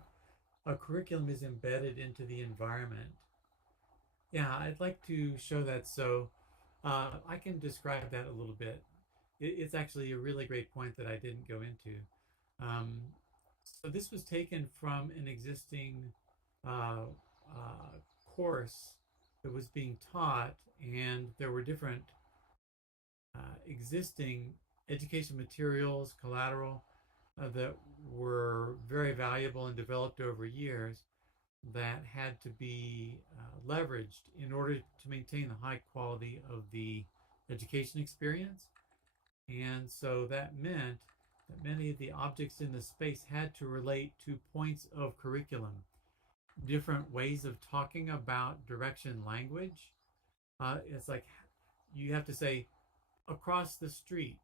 A curriculum is embedded into the environment. Yeah, I'd like to show that. So I can describe that a little bit. It's actually a really great point that I didn't go into. Um, so this was taken from an existing uh, course that was being taught, and there were different existing education materials, collateral that were very valuable and developed over years that had to be leveraged in order to maintain the high quality of the education experience. And so that meant that many of the objects in the space had to relate to points of curriculum, different ways of talking about direction language. It's like you have to say across the street,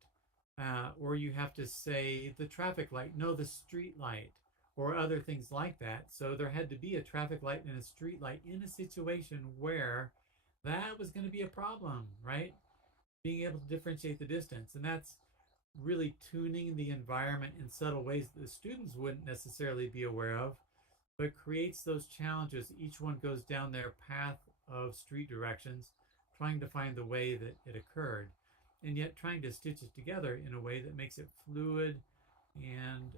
or you have to say the traffic light, no, the street light, or other things like that. So there had to be a traffic light and a street light in a situation where that was going to be a problem, right? Being able to differentiate the distance. And that's really tuning the environment in subtle ways that the students wouldn't necessarily be aware of, but creates those challenges. Each one goes down their path of street directions, trying to find the way that it occurred, and yet trying to stitch it together in a way that makes it fluid and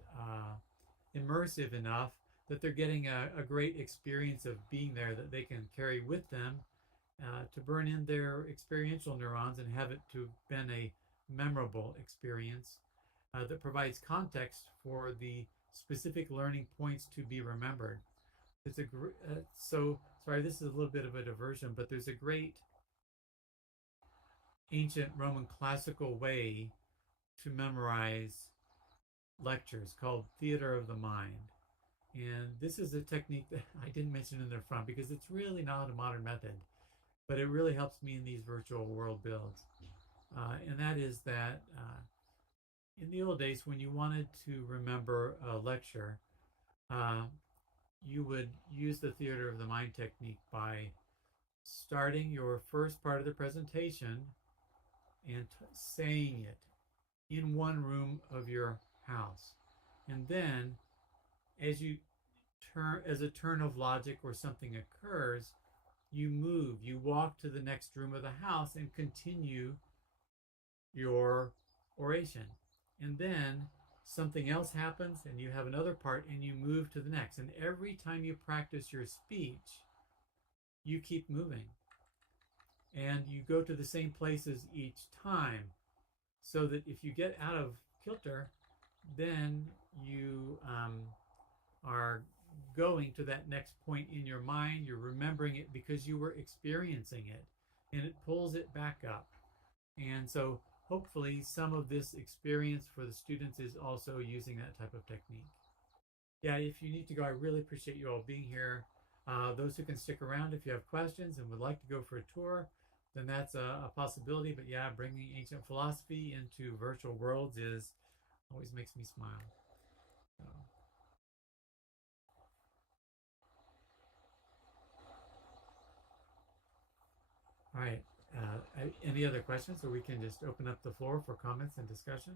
immersive enough that they're getting a great experience of being there that they can carry with them to burn in their experiential neurons and have it to been a memorable experience that provides context for the specific learning points to be remembered. It's a so sorry, this is a little bit of a diversion, but there's a great ancient Roman classical way to memorize lectures called theater of the mind. And this is a technique that I didn't mention in the front because it's really not a modern method, but it really helps me in these virtual world builds. And that is that in the old days, when you wanted to remember a lecture, you would use the theater of the mind technique by starting your first part of the presentation and saying it in one room of your house. And then as a turn of logic or something occurs, you move, you walk to the next room of the house and continue your oration. And then something else happens and you have another part and you move to the next. And every time you practice your speech, you keep moving. And you go to the same places each time, so that if you get out of kilter, then you are going to that next point in your mind. You're remembering it because you were experiencing it, and it pulls it back up. And so hopefully some of this experience for the students is also using that type of technique. Yeah, if you need to go, I really appreciate you all being here. Those who can stick around, if you have questions and would like to go for a tour, then that's a possibility. But yeah, bringing ancient philosophy into virtual worlds always makes me smile. So. All right. Any other questions, or we can just open up the floor for comments and discussion?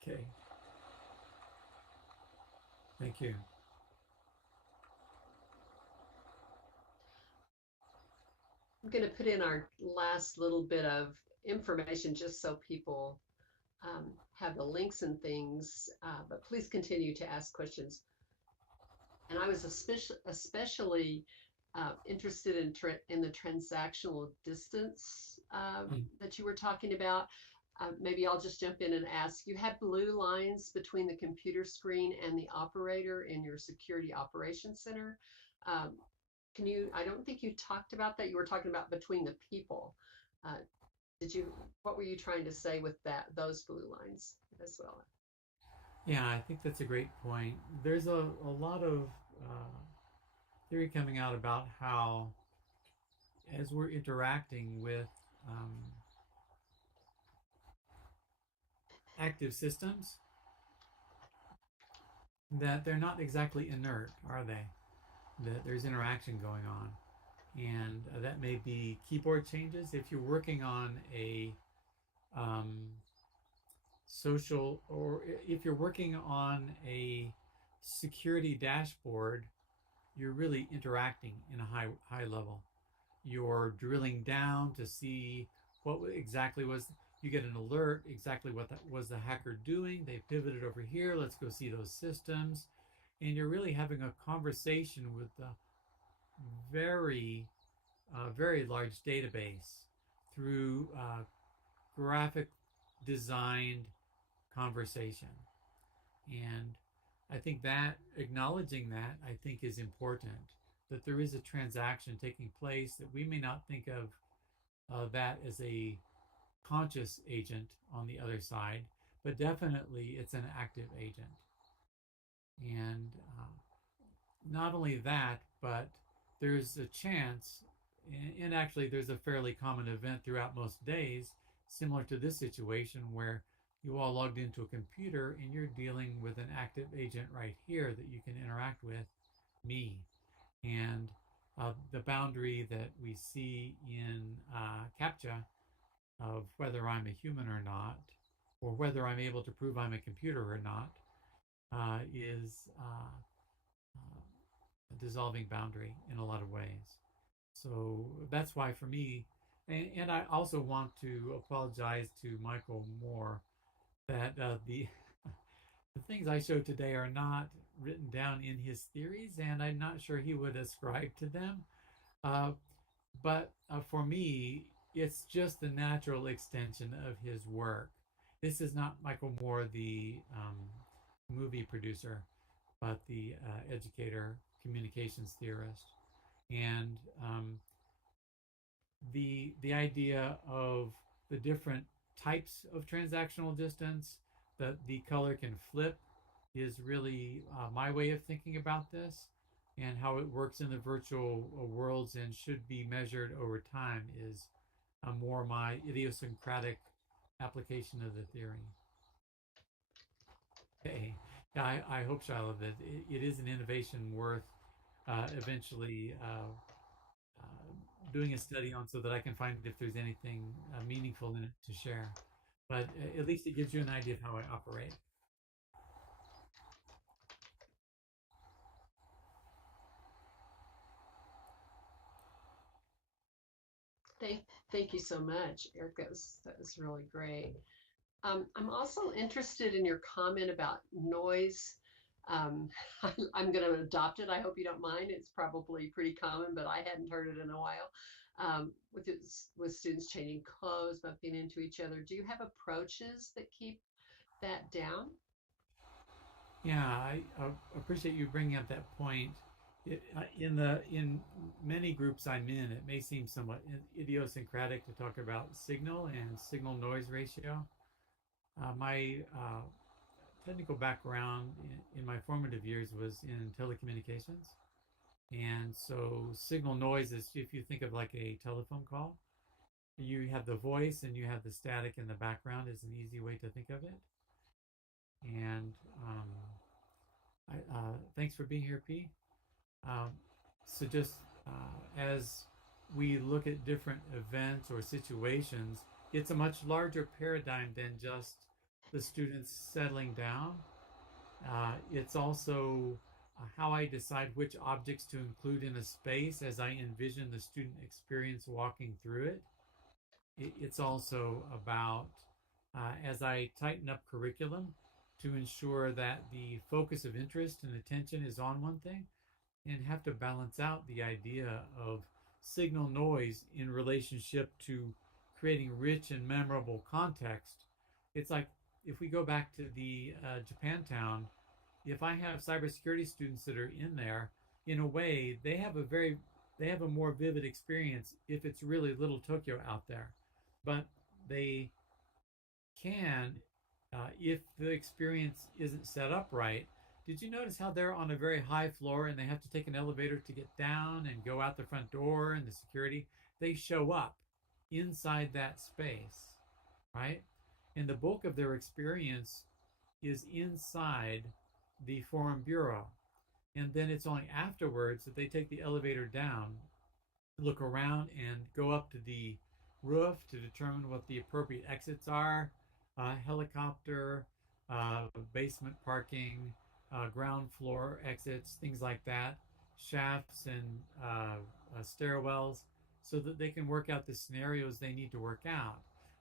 Okay. Thank you. I'm going to put in our last little bit of information just so people have the links and things, but please continue to ask questions. And I was especially interested in the transactional distance that you were talking about. Maybe I'll just jump in and ask, you have blue lines between the computer screen and the operator in your security operations center. I don't think you talked about that. You were talking about between the people. What were you trying to say with those blue lines as well? Yeah, I think that's a great point. There's a lot of theory coming out about how, as we're interacting with active systems, that they're not exactly inert, are they? That there's interaction going on. And that may be keyboard changes. If you're working on a social, or if you're working on a security dashboard, you're really interacting in a high level. You're drilling down to see what exactly was. You get an alert exactly what that was the hacker doing. They pivoted over here. Let's go see those systems. And you're really having a conversation with a very large database through graphic designed conversation. And I think that acknowledging that, I think, is important, that there is a transaction taking place, that we may not think of that as a conscious agent on the other side, but definitely it's an active agent. And not only that, but there's a chance, and actually there's a fairly common event throughout most days, similar to this situation, where you all logged into a computer and you're dealing with an active agent right here that you can interact with, me. And the boundary that we see in CAPTCHA of whether I'm a human or not, or whether I'm able to prove I'm a computer or not, is a dissolving boundary in a lot of ways. So that's why for me, and I also want to apologize to Michael Moore that the things I showed today are not written down in his theories, and I'm not sure he would ascribe to them. Uh, but for me, it's just the natural extension of his work. This is not Michael Moore, the movie producer, but the educator, communications theorist, and the idea of the different types of transactional distance that the color can flip is really my way of thinking about this, and how it works in the virtual worlds and should be measured over time is more my idiosyncratic application of the theory. Okay. Yeah, I hope, Shiloh, that it is an innovation worth eventually doing a study on, so that I can find if there's anything meaningful in it to share. But at least it gives you an idea of how I operate. Thank, thank you so much, Eric. That was really great. I'm also interested in your comment about noise. Um, I'm going to adopt it. I hope you don't mind. It's probably pretty common, but I hadn't heard it in a while. With students changing clothes, bumping into each other. Do you have approaches that keep that down? Yeah, I appreciate you bringing up that point. In many groups I'm in, it may seem somewhat idiosyncratic to talk about signal and signal noise ratio. My technical background in my formative years was in telecommunications, and so signal noise is, if you think of like a telephone call, you have the voice and you have the static in the background, is an easy way to think of it. And thanks for being here, P. Um, so just as we look at different events or situations, it's a much larger paradigm than just the students settling down. It's also how I decide which objects to include in a space as I envision the student experience walking through it. It's also about as I tighten up curriculum to ensure that the focus of interest and attention is on one thing, and have to balance out the idea of signal noise in relationship to creating rich and memorable context. It's like, if we go back to the Japantown, if I have cybersecurity students that are in there, in a way, they have a more vivid experience if it's really little Tokyo out there. But they can, if the experience isn't set up right. Did you notice how they're on a very high floor and they have to take an elevator to get down and go out the front door, and the security? They show up inside that space, right? And the bulk of their experience is inside the Forum Bureau. And then it's only afterwards that they take the elevator down, look around, and go up to the roof to determine what the appropriate exits are, helicopter, basement parking, ground floor exits, things like that, shafts and stairwells, so that they can work out the scenarios they need to work out.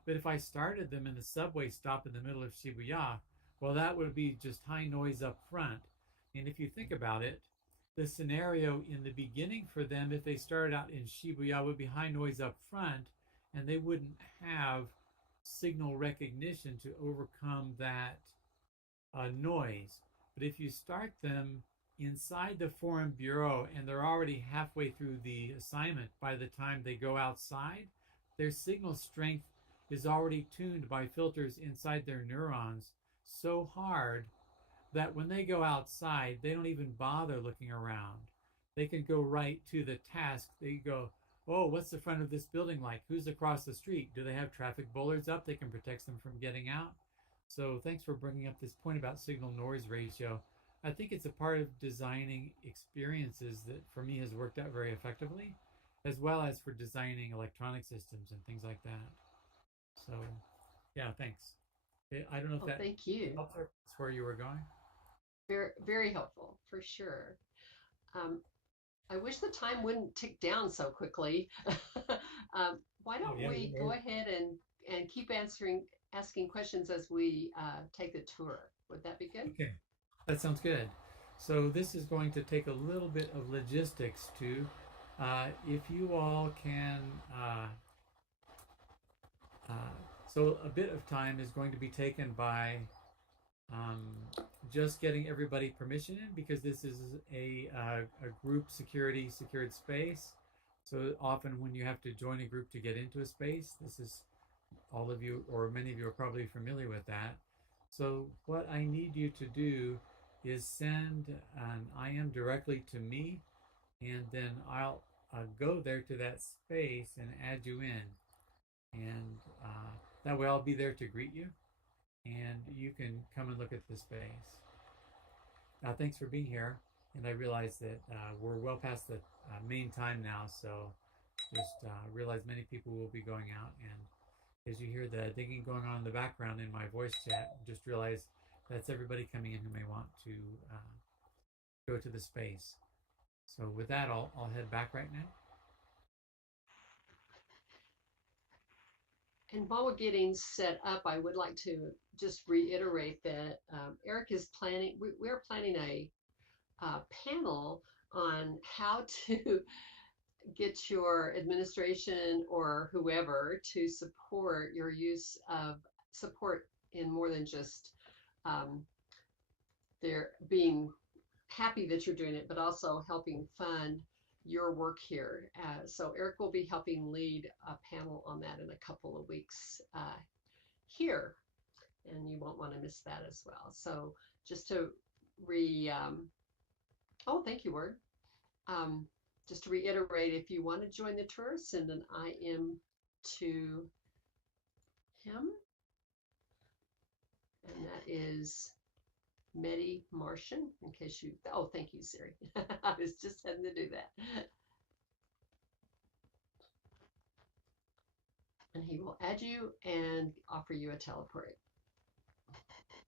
But if I started them in a subway stop in the middle of Shibuya, well, that would be just high noise up front. And if you think about it, the scenario in the beginning for them, if they started out in Shibuya, would be high noise up front, and they wouldn't have signal recognition to overcome that noise. But if you start them inside the Foreign Bureau and they're already halfway through the assignment by the time they go outside, their signal strength is already tuned by filters inside their neurons so hard that when they go outside, they don't even bother looking around. They can go right to the task. They go, oh, what's the front of this building like? Who's across the street? Do they have traffic bollards up? They can protect them from getting out. So thanks for bringing up this point about signal noise ratio. I think it's a part of designing experiences that for me has worked out very effectively, as well as for designing electronic systems and things like that. So yeah, thanks. I don't know if Well, that thank you. helps where you were going. Very, very helpful for sure. Um, I wish the time wouldn't tick down so quickly. Why Oh don't yeah, we go ahead and keep asking questions as we take the tour? Would that be good? okay. That sounds good. So this is going to take a little bit of logistics too. If you all can, uh, so a bit of time is going to be taken by um, just getting everybody permission in, because this is a group secured space. So often when you have to join a group to get into a space, this is, all of you or many of you are probably familiar with that. So what I need you to do is send an IM directly to me, and then I'll go there to that space and add you in. And that way I'll be there to greet you, and you can come and look at the space. Thanks for being here. And I realize that we're well past the main time now, so just realize many people will be going out. And as you hear the digging going on in the background in my voice chat, just realize that's everybody coming in who may want to go to the space. So with that, I'll head back right now. And while we're getting set up, I would like to just reiterate that Erik is planning, we're planning a panel on how to get your administration or whoever to support your use of support in more than just they're being happy that you're doing it, but also helping fund your work here. So Erik will be helping lead a panel on that in a couple of weeks here, and you won't want to miss that as well. So just to oh, thank you, Word. Just to reiterate, if you want to join the tour, send an IM to him, and that is Medi Martian, in case you, oh, thank you, Siri. I was just having to do that. And he will add you and offer you a teleport.